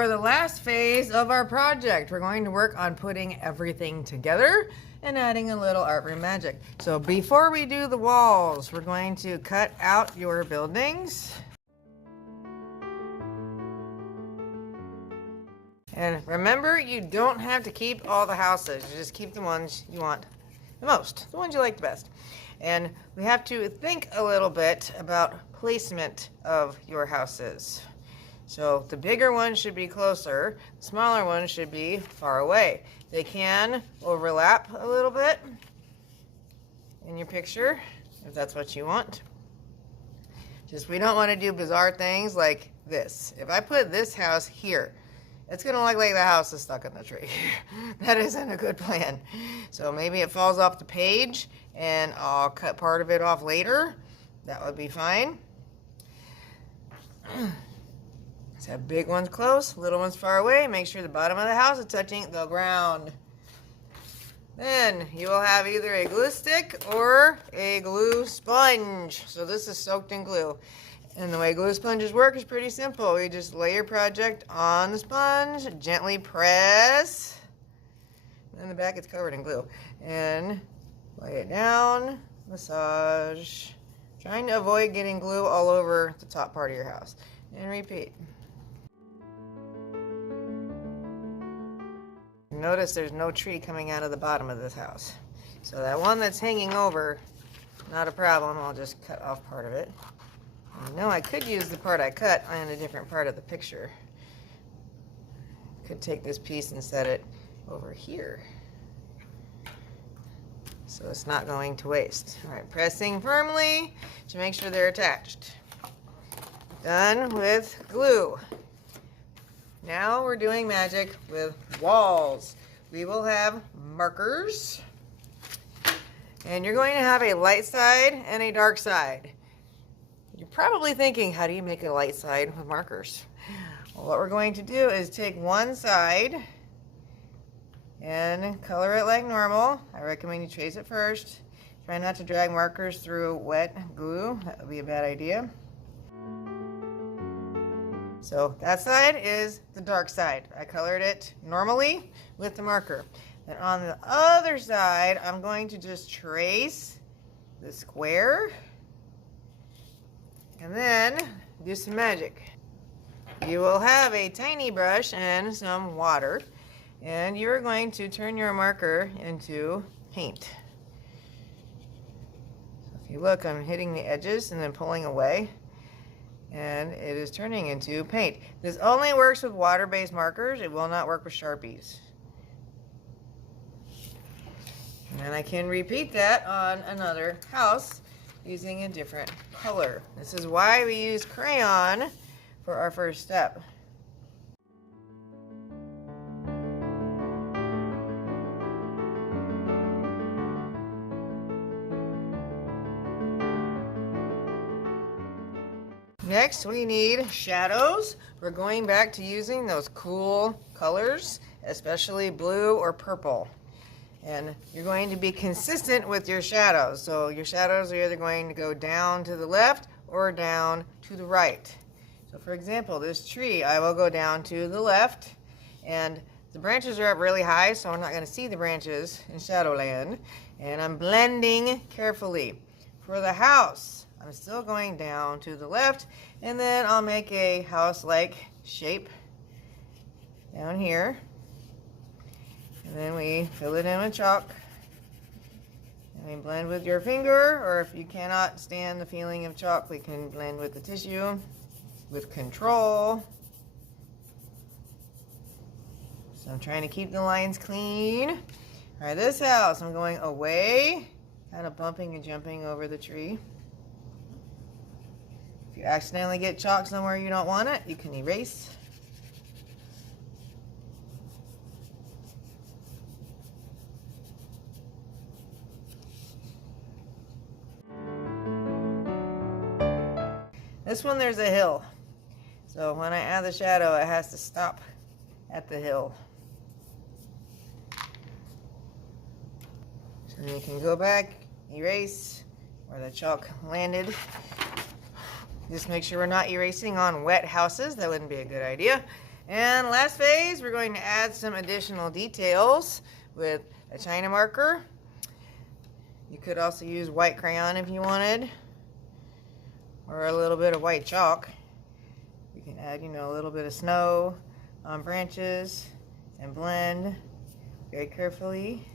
for the last phase of our project. We're going to work on putting everything together and adding a little art room magic. So before we do the walls, we're going to cut out your buildings. And remember, you don't have to keep all the houses. You just keep the ones you want the most, the ones you like the best. And we have to think a little bit about placement of your houses. So the bigger ones should be closer, the smaller ones should be far away. They can overlap a little bit in your picture, if that's what you want. Just we don't want to do bizarre things like this. If I put this house here, it's going to look like the house is stuck in the tree. That isn't a good plan. So maybe it falls off the page and I'll cut part of it off later. That would be fine. Let's have big ones close, little ones far away. Make sure the bottom of the house is touching the ground. Then you will have either a glue stick or a glue sponge. So this is soaked in glue. And the way glue sponges work is pretty simple. You just lay your project on the sponge, gently press, and in the back it's covered in glue. And lay it down, massage, trying to avoid getting glue all over the top part of your house. And repeat. Notice there's no tree coming out of the bottom of this house. So that one that's hanging over, not a problem. I'll just cut off part of it. No, I could use the part I cut on a different part of the picture. Could take this piece and set it over here. So it's not going to waste. All right, pressing firmly to make sure they're attached. Done with glue. Now we're doing magic with walls. We will have markers. And you're going to have a light side and a dark side. You're probably thinking, how do you make a light side with markers? Well, what we're going to do is take one side and color it like normal. I recommend you trace it first. Try not to drag markers through wet glue. That would be a bad idea. So that side is the dark side. I colored it normally with the marker. And on the other side, I'm going to just trace the square and then do some magic. You will have a tiny brush and some water, and you're going to turn your marker into paint. So if you look, I'm hitting the edges and then pulling away, and it is turning into paint. This only works with water-based markers. It will not work with Sharpies. And I can repeat that on another house using a different color. This is why we use crayon for our first step. Next, we need shadows. We're going back to using those cool colors, especially blue or purple. And you're going to be consistent with your shadows. So your shadows are either going to go down to the left or down to the right. So for example, this tree, I will go down to the left, and the branches are up really high, so I'm not going to see the branches in Shadowland. And I'm blending carefully. For the house, I'm still going down to the left, and then I'll make a house-like shape down here. And then we fill it in with chalk. And we blend with your finger, or if you cannot stand the feeling of chalk, we can blend with the tissue with control. So I'm trying to keep the lines clean. All right, this house, I'm going away, kind of bumping and jumping over the tree. If you accidentally get chalk somewhere you don't want it, you can erase. This one, there's a hill. So when I add the shadow, it has to stop at the hill. So you can go back, erase where the chalk landed. Just make sure we're not erasing on wet houses. That wouldn't be a good idea. And last phase, we're going to add some additional details with a China marker. You could also use white crayon if you wanted, or a little bit of white chalk. You can add, a little bit of snow on branches and blend very carefully.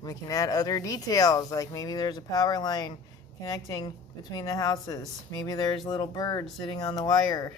We can add other details, like maybe there's a power line connecting between the houses. Maybe there's little birds sitting on the wire.